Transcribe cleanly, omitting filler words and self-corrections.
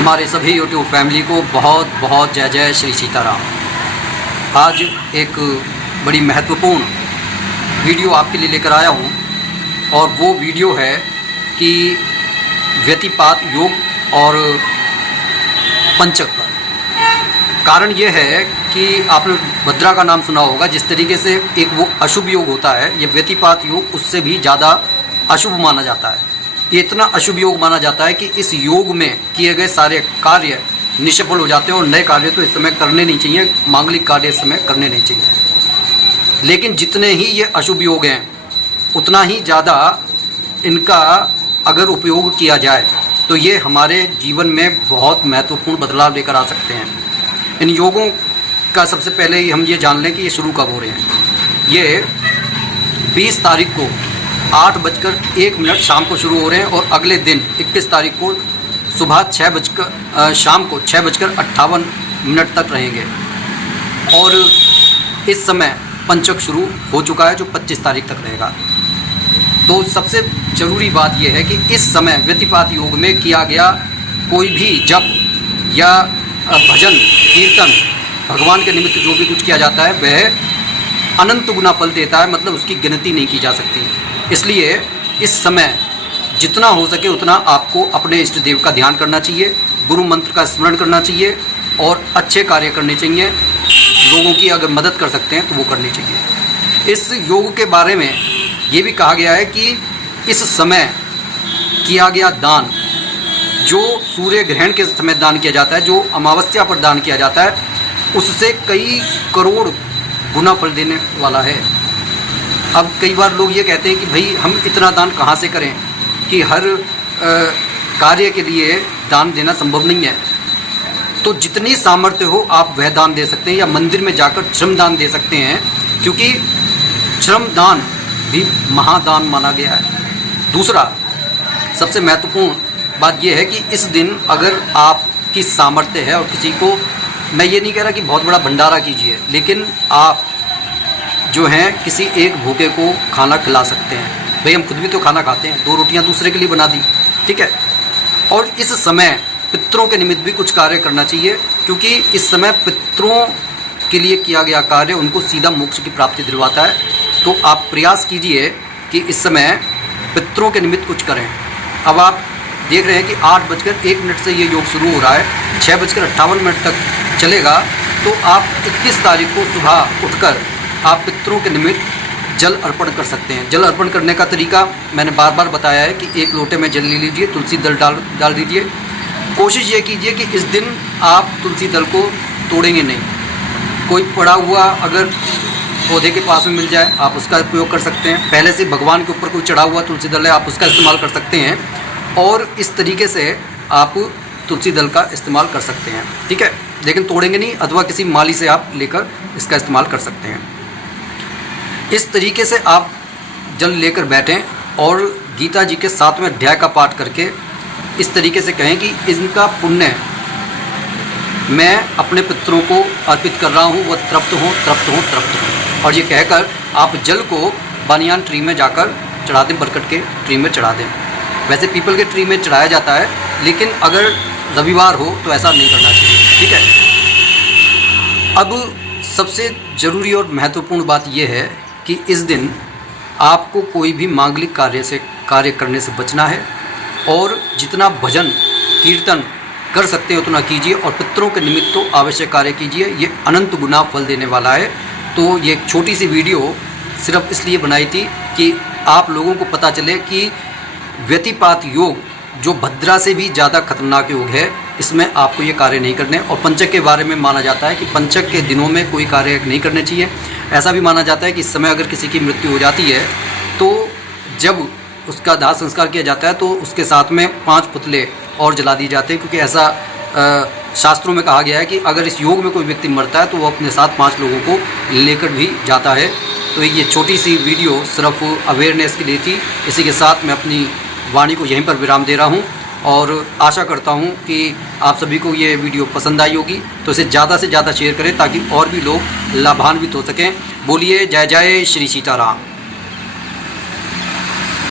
हमारे सभी YouTube family को बहुत बहुत जय जय श्री सीताराम। आज एक बड़ी महत्वपूर्ण वीडियो आपके लिए लेकर आया हूँ और वो वीडियो है कि व्यतिपात योग और पंचक पर। कारण ये है कि आपने भद्रा का नाम सुना होगा। जिस तरीके से एक वो अशुभ योग होता है, ये व्यतिपात योग उससे भी ज़्यादा अशुभ माना जाता है। ये इतना अशुभ योग माना जाता है कि इस योग में किए गए सारे कार्य निष्फल हो जाते हैं और नए कार्य तो इस समय करने नहीं चाहिए, मांगलिक कार्य इस समय करने नहीं चाहिए। लेकिन जितने ही ये अशुभ योग हैं उतना ही ज़्यादा इनका अगर उपयोग किया जाए तो ये हमारे जीवन में बहुत महत्वपूर्ण बदलाव लेकर आ सकते हैं। इन योगों का सबसे पहले ही हम ये जान लें कि ये शुरू कब हो रहे हैं। ये 20 तारीख को 8:01 शाम को शुरू हो रहे हैं और अगले दिन 21 तारीख को सुबह शाम को 6:58 तक रहेंगे। और इस समय पंचक शुरू हो चुका है जो 25 तारीख तक रहेगा। तो सबसे ज़रूरी बात यह है कि इस समय व्यतिपात योग में किया गया कोई भी जप या भजन कीर्तन भगवान के निमित्त जो भी कुछ किया जाता है वह अनंत गुना फल देता है, मतलब उसकी गिनती नहीं की जा सकती। इसलिए इस समय जितना हो सके उतना आपको अपने इष्ट देव का ध्यान करना चाहिए, गुरु मंत्र का स्मरण करना चाहिए और अच्छे कार्य करने चाहिए। लोगों की अगर मदद कर सकते हैं तो वो करनी चाहिए। इस योग के बारे में ये भी कहा गया है कि इस समय किया गया दान, जो सूर्य ग्रहण के समय दान किया जाता है, जो अमावस्या पर दान किया जाता है, उससे कई करोड़ गुना फल देने वाला है। अब कई बार लोग ये कहते हैं कि भाई हम इतना दान कहाँ से करें कि हर कार्य के लिए दान देना संभव नहीं है। तो जितनी सामर्थ्य हो आप वह दान दे सकते हैं या मंदिर में जाकर श्रम दान दे सकते हैं, क्योंकि श्रम दान भी महादान माना गया है। दूसरा सबसे महत्वपूर्ण बात यह है कि इस दिन अगर आपकी सामर्थ्य है और किसी को, मैं ये नहीं कह रहा कि बहुत बड़ा भंडारा कीजिए, लेकिन आप जो हैं किसी एक भूखे को खाना खिला सकते हैं। भाई हम खुद भी तो खाना खाते हैं, 2 रोटियां दूसरे के लिए बना दी, ठीक है। और इस समय पितरों के निमित्त भी कुछ कार्य करना चाहिए, क्योंकि इस समय पितरों के लिए किया गया कार्य उनको सीधा मोक्ष की प्राप्ति दिलवाता है। तो आप प्रयास कीजिए कि इस समय पितरों के निमित्त कुछ करें। अब आप देख रहे हैं कि 8:01 से ये योग शुरू हो रहा है, 6:58 तक चलेगा। तो आप 21 तारीख को सुबह उठकर आप पितरों के निमित्त जल अर्पण कर सकते हैं। जल अर्पण करने का तरीका मैंने बार बार बताया है कि 1 लोटे में जल ले लीजिए, तुलसी दल डाल दीजिए। कोशिश ये कीजिए कि इस दिन आप तुलसी दल को तोड़ेंगे नहीं। कोई पड़ा हुआ अगर पौधे के पास में मिल जाए आप उसका उपयोग कर सकते हैं। पहले से भगवान के ऊपर कोई चढ़ा हुआ तुलसी दल है आप उसका इस्तेमाल कर सकते हैं। और इस तरीके से आप तुलसी दल का इस्तेमाल कर सकते हैं, ठीक है। लेकिन तोड़ेंगे नहीं, अथवा किसी माली से आप लेकर इसका इस्तेमाल कर सकते हैं। इस तरीके से आप जल लेकर बैठें और गीता जी के 7वें अध्याय का पाठ करके इस तरीके से कहें कि इनका पुण्य मैं अपने पितरों को अर्पित कर रहा हूँ, वह तृप्त हों तृप्त हों तृप्त हों। और ये कहकर आप जल को बानियान ट्री में जाकर चढ़ा दें, बरकट के ट्री में चढ़ा दें। वैसे पीपल के ट्री में चढ़ाया जाता है, लेकिन अगर रविवार हो तो ऐसा नहीं करना चाहिए, ठीक है। अब सबसे ज़रूरी और महत्वपूर्ण बात यह है कि इस दिन आपको कोई भी मांगलिक कार्य करने से बचना है और जितना भजन कीर्तन कर सकते हैं उतना कीजिए और पितरों के निमित्त तो आवश्यक कार्य कीजिए। ये अनंत गुना फल देने वाला है। तो ये एक छोटी सी वीडियो सिर्फ इसलिए बनाई थी कि आप लोगों को पता चले कि व्यतिपात योग जो भद्रा से भी ज़्यादा खतरनाक योग है, इसमें आपको ये कार्य नहीं करने। और पंचक के बारे में माना जाता है कि पंचक के दिनों में कोई कार्य नहीं करने चाहिए। ऐसा भी माना जाता है कि इस समय अगर किसी की मृत्यु हो जाती है तो जब उसका दाह संस्कार किया जाता है तो उसके साथ में 5 पुतले और जला दिए जाते हैं, क्योंकि ऐसा शास्त्रों में कहा गया है कि अगर इस योग में कोई व्यक्ति मरता है तो वो अपने साथ 5 लोगों को लेकर भी जाता है। तो ये छोटी सी वीडियो सिर्फ अवेयरनेस के लिए थी। इसी के साथ मैं अपनी वाणी को यहीं पर विराम दे रहा हूँ और आशा करता हूँ कि आप सभी को ये वीडियो पसंद आई होगी। तो इसे ज़्यादा से ज़्यादा शेयर करें ताकि और भी लोग लाभान्वित हो सकें। बोलिए जय जय श्री सीताराम।